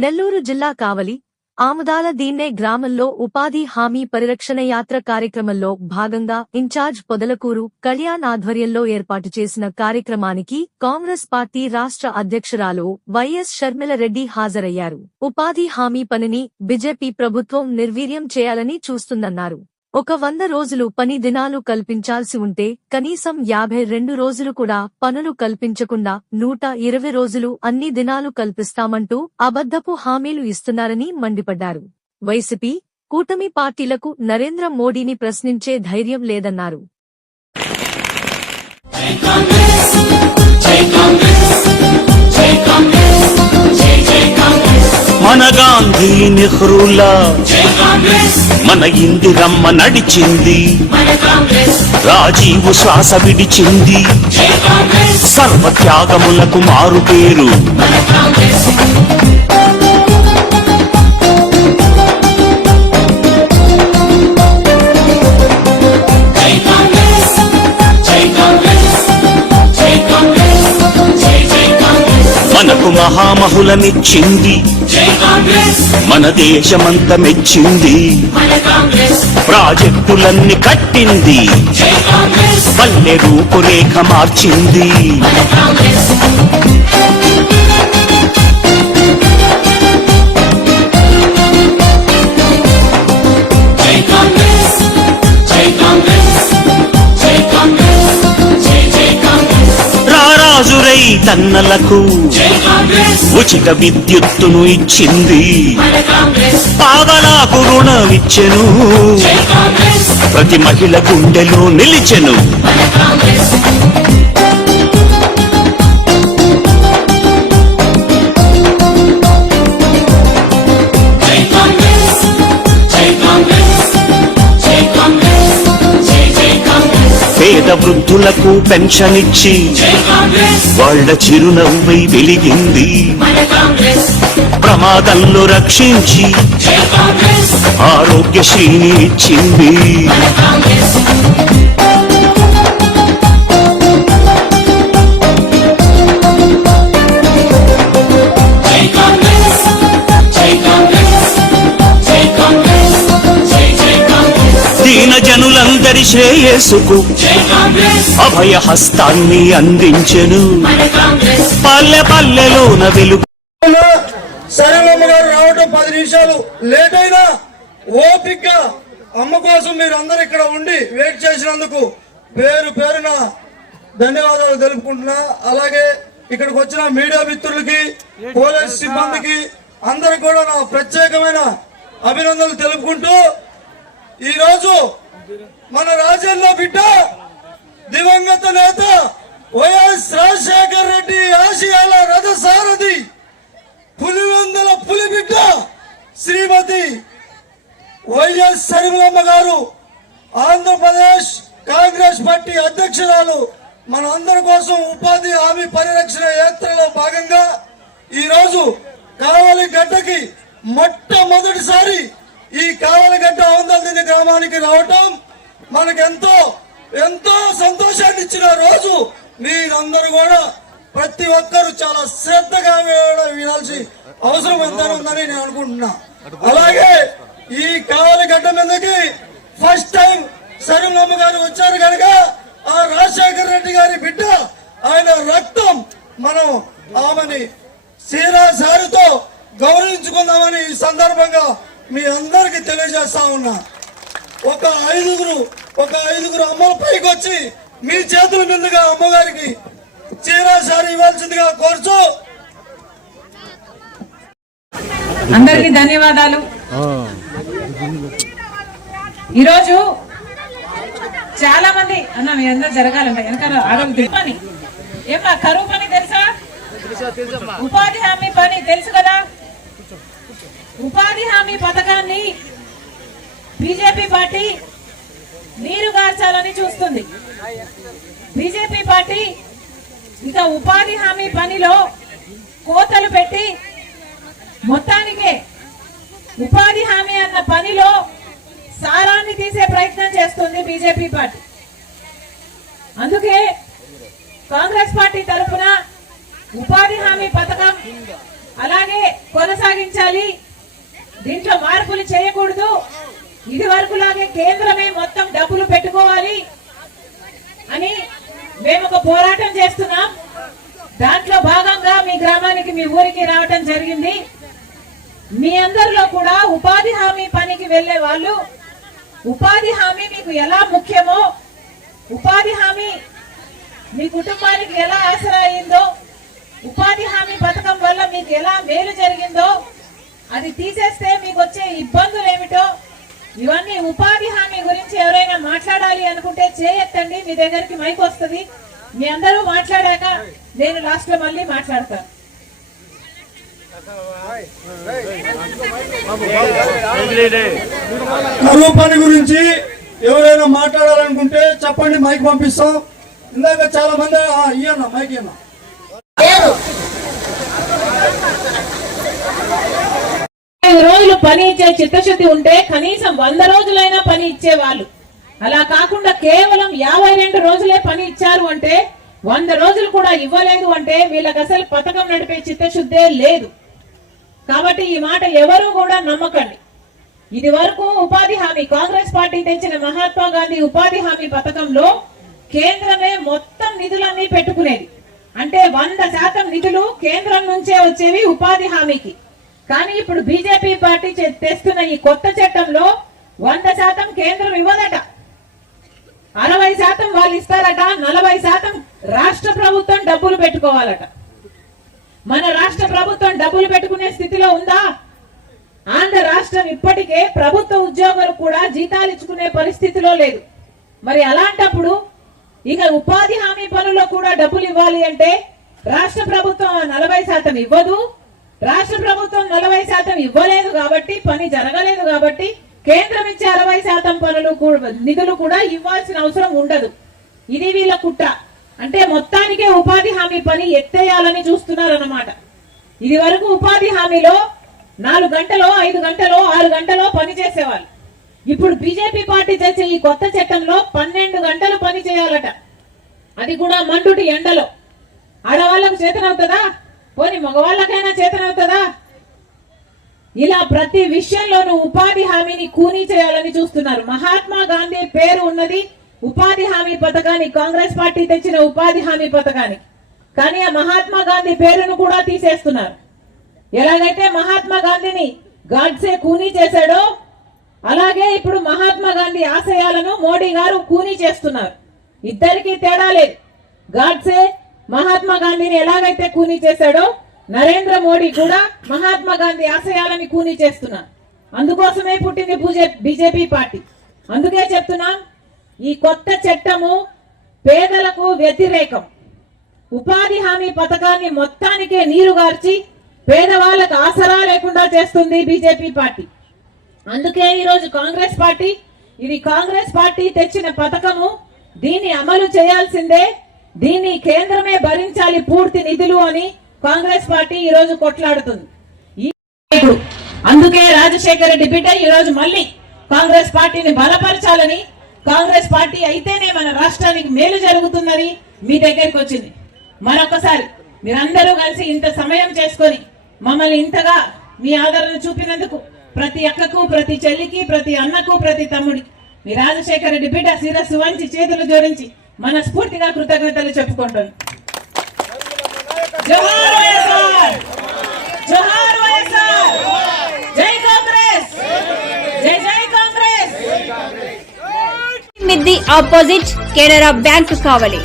నెల్లూరు జిల్లా కావలి ఆముదాల దీన్నె గ్రామంలో ఉపాధి హామీ పరిరక్షణ యాత్ర కార్యక్రమంలో భాగంగా ఇన్ఛార్జ్ పొదలకూరు కళ్యాణ్ ఆధ్వర్యంలో ఏర్పాటు చేసిన కార్యక్రమానికి కాంగ్రెస్ పార్టీ రాష్ట్ర అధ్యక్షురాలు వైఎస్ షర్మిల రెడ్డి హాజరయ్యారు. ఉపాధి హామీ పనిని బీజేపీ ప్రభుత్వం నిర్వీర్యం చేయాలని చూస్తుందన్నారు. 100 రోజులు పని దినాలు కల్పించాల్సి ఉంటే కనీసం 52 రోజులు కూడా పనులు కల్పించకుండా 120 రోజులు అన్ని దినాలు కల్పిస్తామంటూ అబద్ధపు హామీలు ఇస్తున్నారని మండిపడ్డారు. వైసీపీ, కూటమి పార్టీలకు నరేంద్ర మోడీని ప్రశ్నించే ధైర్యం లేదన్నారు. మన గాంధీ నెహ్రూలా మన ఇందిరమ్మ నడిచింది, రాజీవ్ శ్వాస విడిచింది, సర్వత్యాగములకు మారు పేరు మనకు మహామహులనిచ్చింది, మన దేశమంత మెచ్చింది, ప్రాజెక్టులన్నీ కట్టింది, పల్లె రూపురేఖ మార్చింది. రాజురై తన్నలకు ఉచిత విద్యుత్తును ఇచ్చింది, పావలాకు రుణమిచ్చెను, ప్రతి మహిళ గుండెలో నిలిచెను. పేద వృద్ధులకు పెన్షన్ ఇచ్చి వాళ్ళ చిరునవ్వై వెలిగింది, ప్రమాదంలో రక్షించి ఆరోగ్యశ్రీని ఇచ్చింది. దీన జనులందరి శ్రేయస్సుకు అభయ హస్తాన్ని అందించెను, పల్లె పల్లెలోన వెలుగు. సరేనమ్మ గారు రావటం 10 నిమిషాలు లేట్ అయినా ఓపికగా అమ్మ కోసం మీరు అందరు ఇక్కడ ఉండి వెయిట్ చేసినందుకు పేరు పేరున ధన్యవాదాలు తెలుపుకుంటున్నా. అలాగే ఇక్కడికి వచ్చిన మీడియా మిత్రులకి, పోలీస్ సిబ్బందికి అందరికి కూడా నా ప్రత్యేకమైన అభినందనలు తెలుపుకుంటూ, ఈ రోజు మన రాజన్న బిడ్డ దివంగత నేత వైఎస్ రాజశేఖర్ రెడ్డి ఆశయాల రథసారథి, పులివెందుల పులిబిడ్డ శ్రీమతి వైఎస్ షర్మిలమ్మ గారు, ఆంధ్రప్రదేశ్ కాంగ్రెస్ పార్టీ అధ్యక్షురాలు, మన అందరి కోసం ఉపాధి హామీ పరిరక్షణ యాత్రలో భాగంగా ఈ రోజు కావలి గడ్డకి మొట్టమొదటిసారి ఈ కావలిగడ్డ ఆముదాల గ్రామానికి రావటం మనకెంతో ఎంతో సంతోషాన్ని ఇచ్చిన రోజు. మీరందరూ కూడా ప్రతి ఒక్కరూ చాలా శ్రద్ధగా వినాల్సి అవసరం ఎంతో ఉందని నేను అనుకుంటున్నా. అలాగే ఈ కావలిగడ్డ మీదకి ఫస్ట్ టైం షర్మిలమ్మ గారు వచ్చారు కనుక ఆ రాజశేఖర్ రెడ్డి గారి బిడ్డ, ఆయన రక్తం, మనం ఆమెని శిరసారితో గౌరవించుకుందామని ఈ సందర్భంగా మీ అందరికి తెలియజేస్తా ఉన్నా. ఒక ఐదుగురు అమ్మల పైకి వచ్చి మీ చేతుల మీదుగా అమ్మగారికి చీరాసారి ఇవ్వాల్సిందిగా కోరుచు. అందరికి ధన్యవాదాలు. ఈరోజు చాలా మంది అన్న మీ అందరూ జరగాలంట వెనకాల ఆరోగ్య పని ఏమన్నా కరువు పని తెలుసా, ఉపాధి హామీ పని తెలుసు కదా. ఉపాధి హామీ పథకాన్ని బీజేపీ పార్టీ నీరుగార్చాలని చూస్తుంది. బీజేపీ పార్టీ ఇక ఉపాధి హామీ పనిలో కోతలు పెట్టి మొత్తానికే ఉపాధి హామీ అన్న పనిలో సారాన్ని తీసే ప్రయత్నం చేస్తుంది బీజేపీ పార్టీ. అందుకే కాంగ్రెస్ పార్టీ తరఫున ఉపాధి హామీ పథకం అలాగే కొనసాగించాలి, దీంట్లో మార్పులు చేయకూడదు, ఇది వరకులాగే కేంద్రమే మొత్తం డబ్బులు పెట్టుకోవాలి అని మేము ఒక పోరాటం చేస్తున్నాం. దాంట్లో భాగంగా మీ గ్రామానికి, మీ ఊరికి రావటం జరిగింది. మీ అందరిలో కూడా ఉపాధి హామీ పనికి వెళ్లే వాళ్ళు, ఉపాధి హామీ మీకు ఎలా ముఖ్యమో, ఉపాధి హామీ మీ కుటుంబానికి ఎలా ఆసరా అయిందో, ఉపాధి హామీ పథకం వల్ల మీకు ఎలా మేలు జరిగిందో, అది తీసేస్తే మీకు వచ్చే ఇబ్బందులు ఏమిటో, ఇవన్నీ ఉపాధి హామీ గురించి ఎవరైనా మాట్లాడాలి అనుకుంటే చేయెత్తండి, మీ దగ్గరికి మైక్ వస్తుంది. మీ అందరూ మాట్లాడాక నేను లాస్ట్ లో మళ్ళీ మాట్లాడతాను. కరువు పని గురించి ఎవరైనా మాట్లాడాలనుకుంటే చెప్పండి, మైక్ పంపిస్తాం. ఇందాక చాలా మంది ఇయ్యన్నా మైక్ ఇయ్యన్నా. రోజులు పని ఇచ్చే చిత్తశుద్ధి ఉంటే కనీసం 100 రోజులైనా పని ఇచ్చేవాళ్ళు. అలా కాకుండా కేవలం 52 రోజులే పని ఇచ్చారు అంటే, 100 రోజులు కూడా ఇవ్వలేదు అంటే వీళ్ళకి అసలు పథకం నడిపే చిత్తశుద్ధే లేదు. కాబట్టి ఈ మాట ఎవరు కూడా నమ్మకండి. ఇది వరకు ఉపాధి హామీ కాంగ్రెస్ పార్టీ తెచ్చిన మహాత్మా గాంధీ ఉపాధి హామీ పథకంలో కేంద్రమే మొత్తం నిధులన్నీ పెట్టుకునేది. అంటే 100% నిధులు కేంద్రం నుంచే వచ్చేవి ఉపాధి హామీకి. కానీ ఇప్పుడు బీజేపీ పార్టీ తెస్తున్న ఈ కొత్త చట్టంలో 100% కేంద్రం ఇవ్వదట, 60% వాళ్ళు ఇస్తారట, 40% రాష్ట్ర ప్రభుత్వం డబ్బులు పెట్టుకోవాలట. మన రాష్ట్ర ప్రభుత్వం డబ్బులు పెట్టుకునే స్థితిలో ఉందా? ఆంధ్ర రాష్ట్రం ఇప్పటికే ప్రభుత్వ ఉద్యోగులు కూడా జీతాలు ఇచ్చుకునే పరిస్థితిలో లేదు. మరి అలాంటప్పుడు ఇక ఉపాధి హామీ పనుల్లో కూడా డబ్బులు ఇవ్వాలి అంటే రాష్ట్ర ప్రభుత్వం 40% ఇవ్వదు. రాష్ట్ర ప్రభుత్వం 40% ఇవ్వలేదు కాబట్టి, పని జరగలేదు కాబట్టి కేంద్రం ఇచ్చే 60% పనులు నిధులు కూడా ఇవ్వాల్సిన అవసరం ఉండదు. ఇది వీళ్ళ కుట్ర. అంటే మొత్తానికే ఉపాధి హామీ పని ఎత్తేయాలని చూస్తున్నారన్నమాట. ఇది వరకు ఉపాధి హామీలో 4 గంటలో, 5 గంటలో, 6 గంటలో పని చేసేవాళ్ళు. ఇప్పుడు బీజేపీ పార్టీ చేసే ఈ కొత్త చట్టంలో 12 గంటలు పని చేయాలట. అది కూడా మండుటి ఎండలో. ఆడవాళ్లకు చేతనవుతుందా? పోనీ మగవాళ్ళకైనా చేతనవుతుందా? ఇలా ప్రతి విషయంలోనూ ఉపాధి హామీని కూనీ చేయాలని చూస్తున్నారు. మహాత్మా గాంధీ పేరు ఉన్నది ఉపాధి హామీ పథకానికి, కాంగ్రెస్ పార్టీ తెచ్చిన ఉపాధి హామీ పథకానికి. కానీ ఆ మహాత్మా గాంధీ పేరును కూడా తీసేస్తున్నారు. ఎలాగైతే మహాత్మా గాంధీని గాడ్సే కూనీ చేశాడో అలాగే ఇప్పుడు మహాత్మా గాంధీ ఆశయాలను మోడీ గారు కూనీ చేస్తున్నారు. ఇద్దరికీ తేడా లేదు. గాడ్సే మహాత్మా గాంధీని ఎలాగైతే కూనీ చేశాడో నరేంద్ర మోడీ కూడా మహాత్మా గాంధీ ఆశయాలని కూనీ చేస్తున్నారు. అందుకోసమే పుట్టింది బీజేపీ పార్టీ. అందుకే చెప్తున్నాం, ఈ కొత్త చట్టము పేదలకు వ్యతిరేకం. ఉపాధి హామీ పథకాన్ని మొత్తానికే నీరుగార్చి పేదవాళ్లకు ఆసరా లేకుండా చేస్తుంది బీజేపీ పార్టీ. అందుకే ఈరోజు కాంగ్రెస్ పార్టీ, ఇది కాంగ్రెస్ పార్టీ తెచ్చిన పథకము, దీన్ని అమలు చేయాల్సిందే, దీన్ని కేంద్రమే భరించాలి పూర్తి నిధులు అని కాంగ్రెస్ పార్టీ ఈ రోజు కొట్లాడుతుంది. అందుకే రాజశేఖర రెడ్డి బిడ్డ ఈ రోజు మళ్ళీ కాంగ్రెస్ పార్టీని బలపరచాలని, కాంగ్రెస్ పార్టీ అయితేనే మన రాష్ట్రానికి మేలు జరుగుతుందని మీ దగ్గరికి వచ్చింది. మరొకసారి మీరందరూ కలిసి ఇంత సమయం చేసుకొని మమ్మల్ని ఇంతగా మీ ఆదరణ చూపినందుకు ప్రతి అక్కకు, ప్రతి చెల్లికి, ప్రతి అన్నకు, ప్రతి తమ్ముడికి మీ రాజశేఖర రెడ్డి బిడ్డ శిరస్సు వంచి చేతులు జోడించి మనస్ఫూర్తిగా కృతజ్ఞతలు చెప్పుకుంటాను. జోహార్ వైఎస్ఆర్, జోహార్ వైఎస్ఆర్, జై కాంగ్రెస్, జై జై కాంగ్రెస్. మిద్ది ఆపోజిట్ కెనరా బ్యాంక్ కావలి.